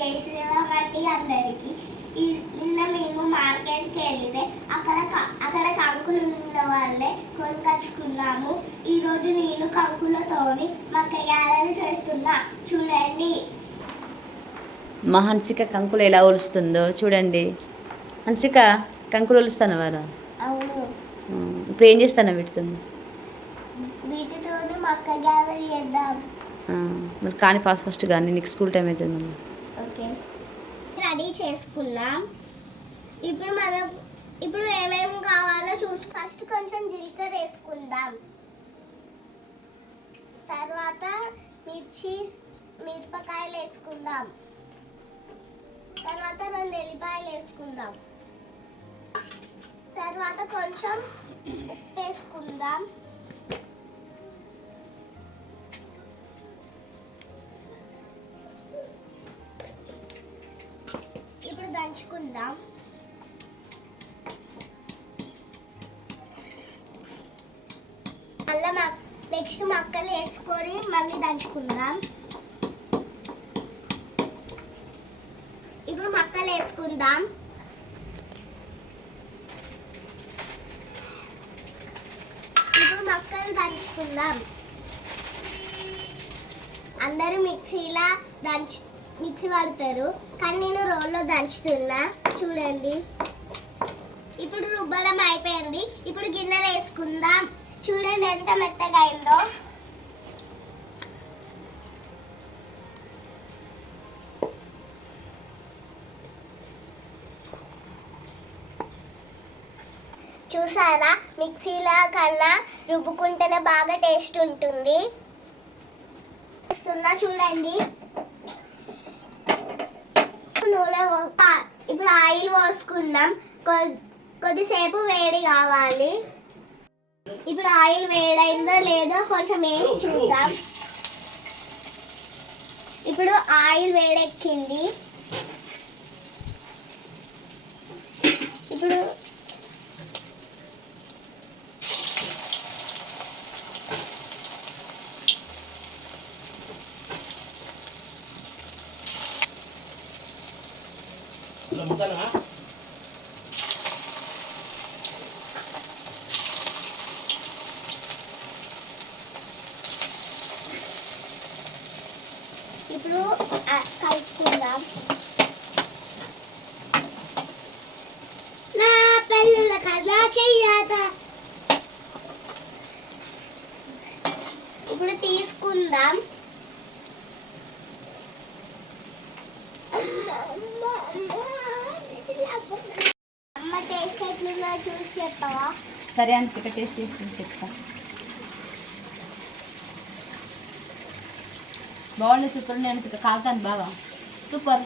జై శ్రీరామ్ అండి అందరికి. నిన్న మేము మార్కెట్కి వెళ్తే అక్కడ కంకులు ఉన్న వాళ్ళే కొనుకొచ్చుకున్నాము. ఈరోజు నేను కంకులతోని మక్కగారెలు చేస్తున్నా, చూడండి. మా హన్సిక కంకులు ఎలా ఒలుస్తుందో చూడండి. హన్సిక కంకులు ఒలుస్తాను వారా? అవును. ఇప్పుడు ఏం చేస్తాను వీటితో? వీటితోని మక్కగారెలు చేద్దాం. మరి కానీ ఫస్ట్ కానీ నీకు స్కూల్ టైం అవుతుంది. ఓకే, రెడీ చేసుకున్నాం. ఇప్పుడు ఏమేమి కావాలో ఫస్ట్ కొంచెం జీలకర్ర వేసుకుందాం. తర్వాత మిరపకాయలు వేసుకుందాం. తర్వాత 2 ఎల్లిపాయలు వేసుకుందాం. తర్వాత కొంచెం ఉప్పు వేసుకుందాం. ఇప్పుడు దంచుకుందాం. మళ్ళీ నెక్స్ట్ మక్కలు వేసుకొని మళ్ళీ దంచుకుందాం. ఇప్పుడు మక్కలు వేసుకుందాం. ఇప్పుడు మక్కలు దంచుకుందాం. అందరూ మిక్సీ పడతారు, కానీ నేను రోల్లో దంచుతున్నా, చూడండి. ఇప్పుడు రుబ్బలం అయిపోయింది. ఇప్పుడు గిన్నెలు వేసుకుందాం. చూడండి ఎంత మెత్తగా అయిందో. చూసారా, మిక్సీలా కన్నా రుబ్బుకుంటేనే బాగా టేస్ట్ ఉంటుంది. చూడండి. ఇప్పుడు ఆయిల్ పోసుకున్నాం. కొద్దిసేపు వేడి కావాలి. ఇప్పుడు ఆయిల్ వేడైందో లేదో కొంచెం వేసి చూద్దాం. ఇప్పుడు ఆయిల్ వేడెక్కింది. ఇప్పుడు కలుపుకుందాం. నా పెళ్ళిళ్ళ కన్నా చెయ్యాట. ఇప్పుడు తీసుకుందాం. అమ్మ టేస్ట్ ఎట్లుందో చూసి చెప్పవా? సరే హన్సిక, టేస్ట్ చేసి చూసి చెప్తా. బాగుంది, సూపర్ ఉంది హన్సిక. కాలుతాను బాగా, సూపర్.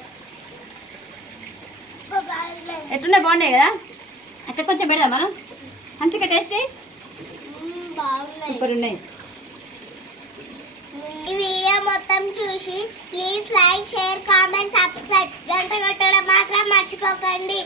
ఎట్లున్నాయి? బాగున్నాయి కదా అక్క? కొంచెం పెడదాం మనం. హన్సిక టేస్ట్ సూపర్ ఉన్నాయి. ఈ వీడియో మొత్తం చూసి please like, share, comment, subscribe, గంట కొట్టడం మాత్రం మర్చిపోకండి.